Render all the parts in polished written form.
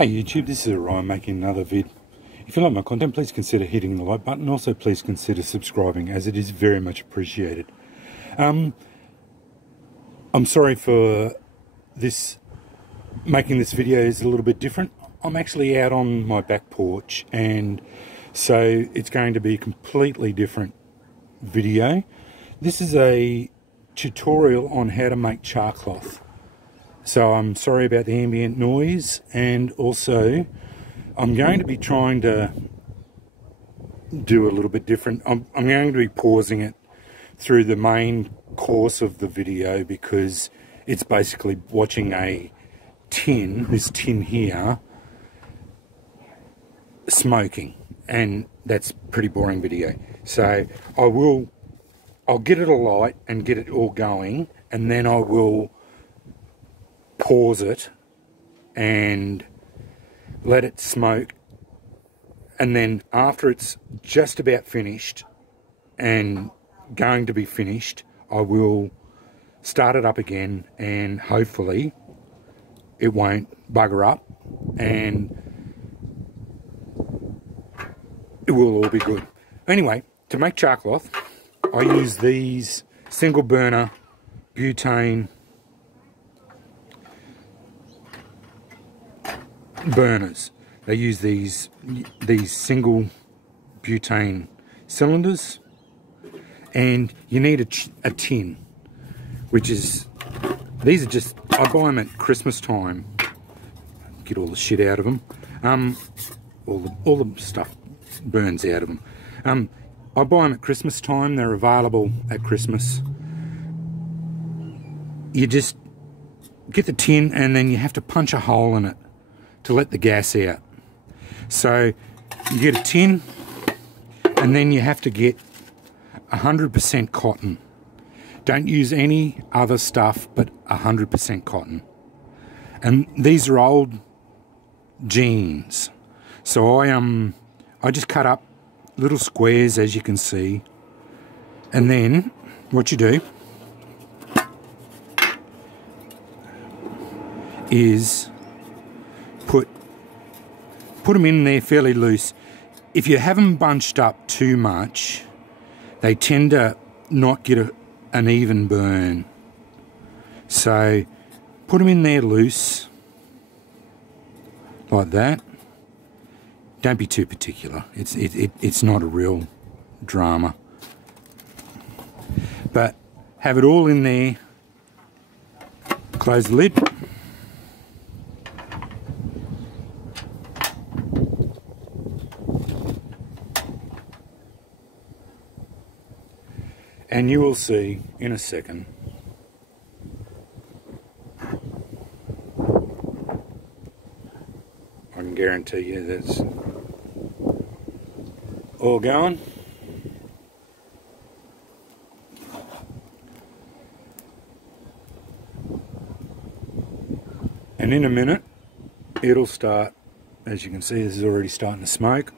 Hey YouTube, this is Ryan making another vid. If you like my content, please consider hitting the like button. Also, please consider subscribing, as it is very much appreciated. I'm sorry for this, making this video is a little bit different. I'm actually out on my back porch, and so it's going to be a completely different video. This is a tutorial on how to make char cloth. So I'm sorry about the ambient noise, and also I'm going to be trying to do a little bit different. I'm going to be pausing it through the main course of the video because it's basically watching a tin, this tin here, smoking, and that's pretty boring video. So I'll get it alight and get it all going, and then I will pause it and let it smoke, and then after it's just about finished and going to be finished, I will start it up again, and hopefully it won't bugger up and it will all be good. Anyway, to make char cloth, I use these single burner butane burners. They use these single butane cylinders, and you need a tin, which is, these are just, I buy them at Christmas time, get all the shit out of them, all the stuff burns out of them. I buy them at Christmas time. They're available at Christmas. You just get the tin, and then you have to punch a hole in it to let the gas out. So you get a tin, and then you have to get 100% cotton. Don't use any other stuff but 100% cotton. And these are old jeans, so I just cut up little squares, as you can see, and then what you do is put them in there fairly loose. If you have them bunched up too much, they tend to not get an even burn. So put them in there loose, like that. Don't be too particular. It's not a real drama. But have it all in there. Close the lid. And you will see in a second I can guarantee you that's all going. And in a minute it'll start, as you can see, this is already starting to smoke.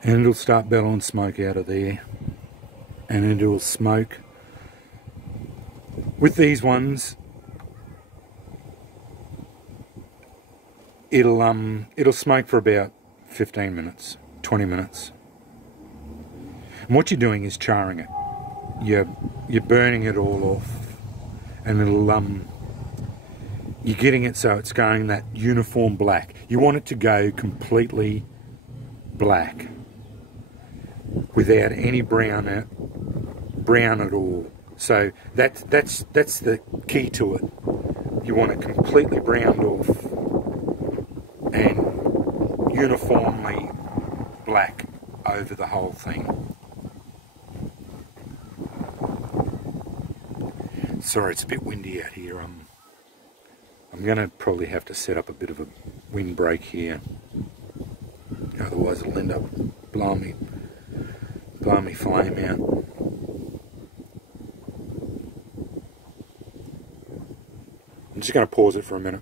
And it'll start bellowing smoke out of there, and it will smoke. With these ones, it'll smoke for about 15 minutes, 20 minutes. And what you're doing is charring it. You're burning it all off, and you're getting it so it's going that uniform black. You want it to go completely black, without any brown at all. So that's the key to it. You want it completely browned off and uniformly black over the whole thing. Sorry, it's a bit windy out here. I'm gonna probably have to set up a bit of a windbreak here, otherwise it'll end up blowing me flame out. I'm just going to pause it for a minute.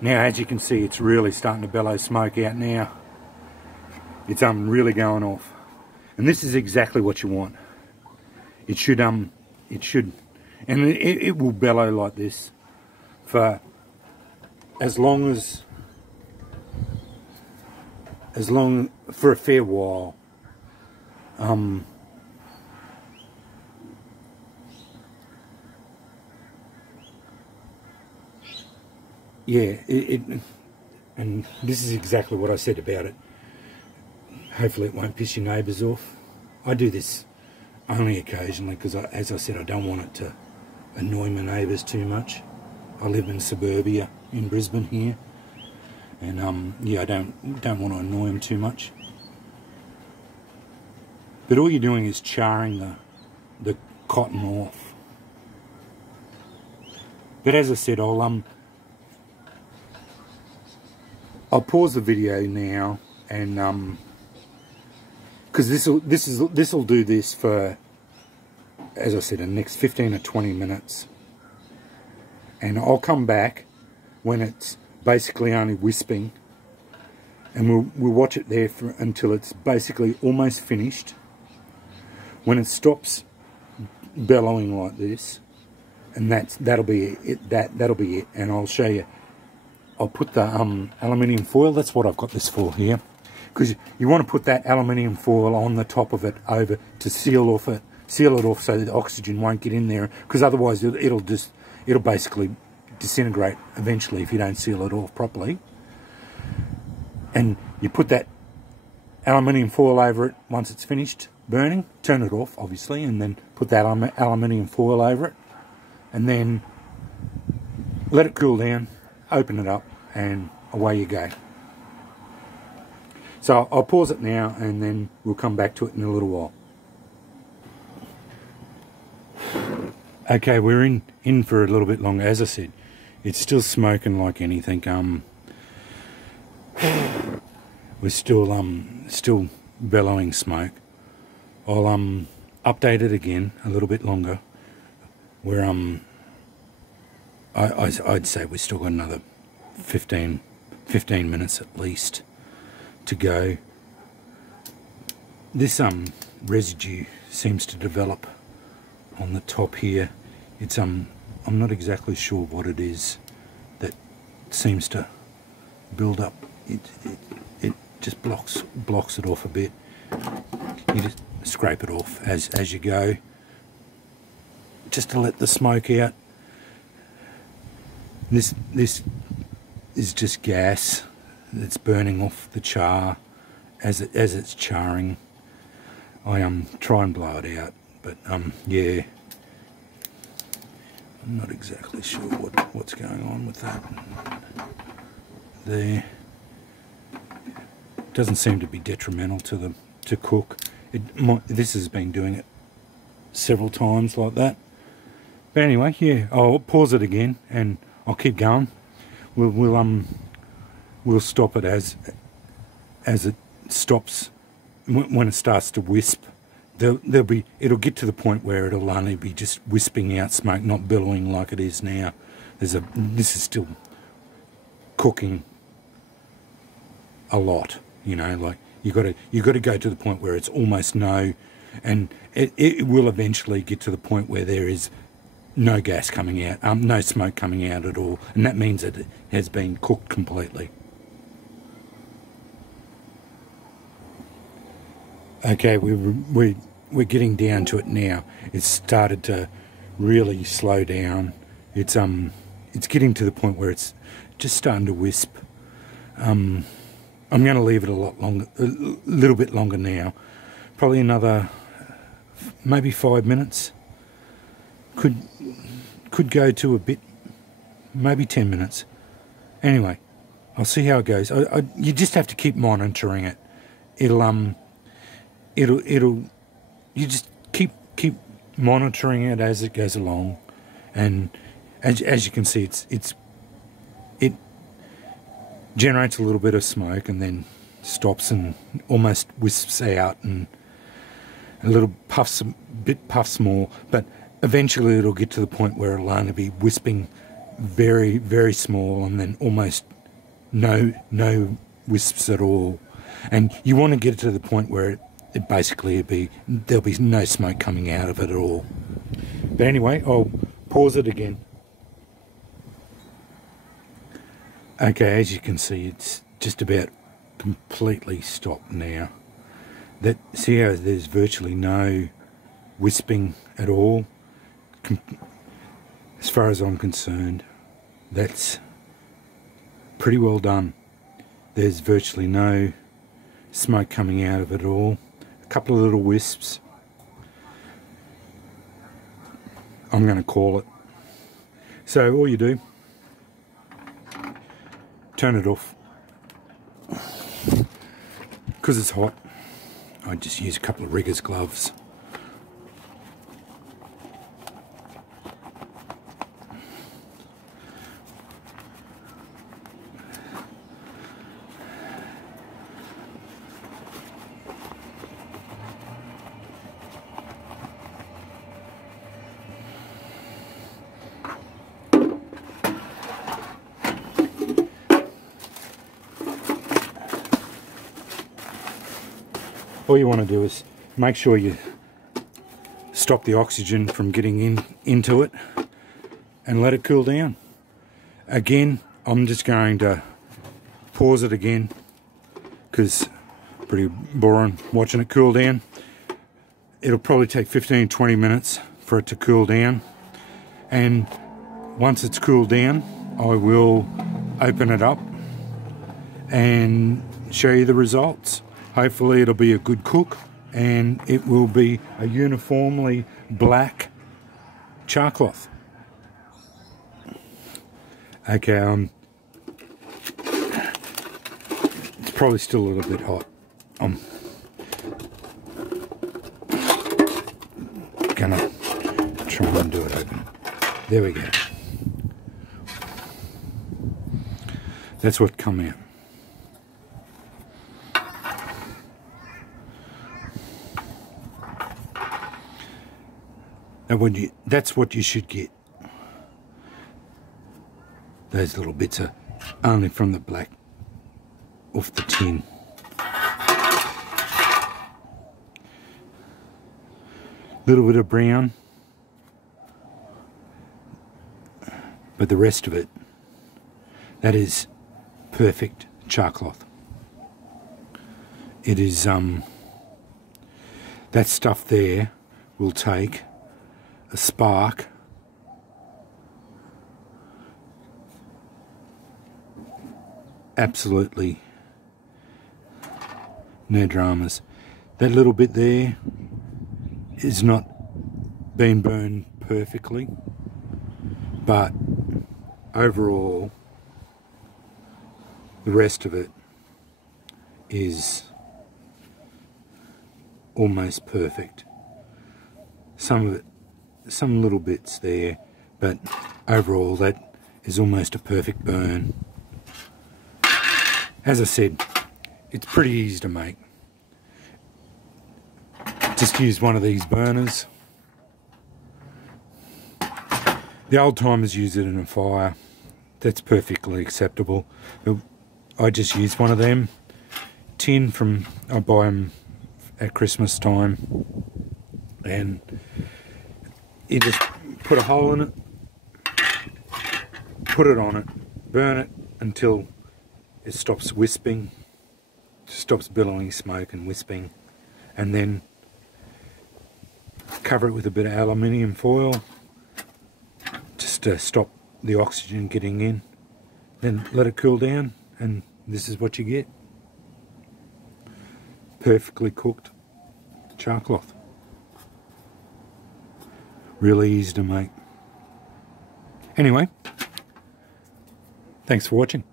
Now, as you can see, it's really starting to bellow smoke out now. It's really going off. And this is exactly what you want. it should, and it will bellow like this for as long for a fair while. Yeah, and this is exactly what I said about it. Hopefully it won't piss your neighbours off. I do this only occasionally because, as I said, I don't want it to annoy my neighbours too much. I live in suburbia in Brisbane here, and yeah, I don't want to annoy them too much. But all you're doing is charring the cotton off. But as I said, I'll pause the video now, and because this'll do this for, as I said, the next 15 or 20 minutes, and I'll come back when it's basically only wisping, and we'll watch it there until it's basically almost finished. When it stops bellowing like this, and that'll be it. That'll be it, and I'll show you. I'll put the aluminium foil. That's what I've got this for here, because you want to put that aluminium foil on the top of it over to seal it off so that the oxygen won't get in there, because otherwise it'll basically disintegrate eventually if you don't seal it off properly. And you put that aluminium foil over it once it's finished burning, turn it off obviously, and then put that aluminium foil over it, and then let it cool down, open it up, and away you go. So I'll pause it now, and then we'll come back to it in a little while. Okay, we're in for a little bit longer. As I said, it's still smoking like anything. We're still bellowing smoke. I'll update it again a little bit longer. We're I'd say we've still got another 15 minutes at least to go. This residue seems to develop on the top here. It's I'm not exactly sure what it is that seems to build up. It just blocks it off a bit. You just scrape it off as you go, just to let the smoke out. This is just gas that's burning off the char as it's charring. I try and blow it out, but yeah, I'm not exactly sure what's going on with that. There doesn't seem to be detrimental to cook. This has been doing it several times like that. But anyway, yeah, I'll pause it again and I'll keep going. We'll stop it as it stops. When it starts to wisp, it'll get to the point where it'll only be just wisping out smoke, not billowing like it is now. This is still cooking a lot, you know. Like you got to go to the point where it's almost no, and it will eventually get to the point where there is no gas coming out, no smoke coming out at all, and that means that it has been cooked completely. Okay, we're getting down to it now. It's started to really slow down. It's getting to the point where it's just starting to wisp. I'm going to leave it a little bit longer now. Probably another maybe 5 minutes. Could go to a bit, maybe 10 minutes. Anyway, I'll see how it goes. You just have to keep monitoring it. You just keep monitoring it as it goes along, and as you can see, it generates a little bit of smoke and then stops and almost wisps out, and a little puffs more, but eventually it'll get to the point where it'll only be wisping very, very small, and then almost no wisps at all. And you want to get it to the point where there'll be no smoke coming out of it at all. But anyway, I'll pause it again. Okay, as you can see, it's just about completely stopped now. See how there's virtually no wisping at all? As far as I'm concerned, that's pretty well done. There's virtually no smoke coming out of it at all. A couple of little wisps. I'm going to call it. So all you do, turn it off. Because it's hot, I just use a couple of rigger's gloves. All you want to do is make sure you stop the oxygen from getting into it and let it cool down. Again, I'm just going to pause it again because pretty boring watching it cool down. It'll probably take 15-20 minutes for it to cool down, and once it's cooled down I will open it up and show you the results. Hopefully it'll be a good cook and it will be a uniformly black char cloth. Okay, it's probably still a little bit hot. I'm gonna try and do it open. There we go. That's what come out. And that's what you should get. Those little bits are only from the black off the tin. Little bit of brown, but the rest of it, that is perfect char cloth. It is that stuff there will take a spark absolutely no dramas. That little bit there is not been burned perfectly, but overall the rest of it is almost perfect. Some little bits there, but overall that is almost a perfect burn. As I said, it's pretty easy to make. Just use one of these burners. The old timers use it in a fire. That's perfectly acceptable. I just use one of them. Tin I buy them at Christmas time, and you just put a hole in it, put it on it, burn it until it stops wisping, stops billowing smoke and wisping, and then cover it with a bit of aluminium foil just to stop the oxygen getting in. Then let it cool down, and this is what you get. Perfectly cooked char cloth. Really easy to make. Anyway, thanks for watching.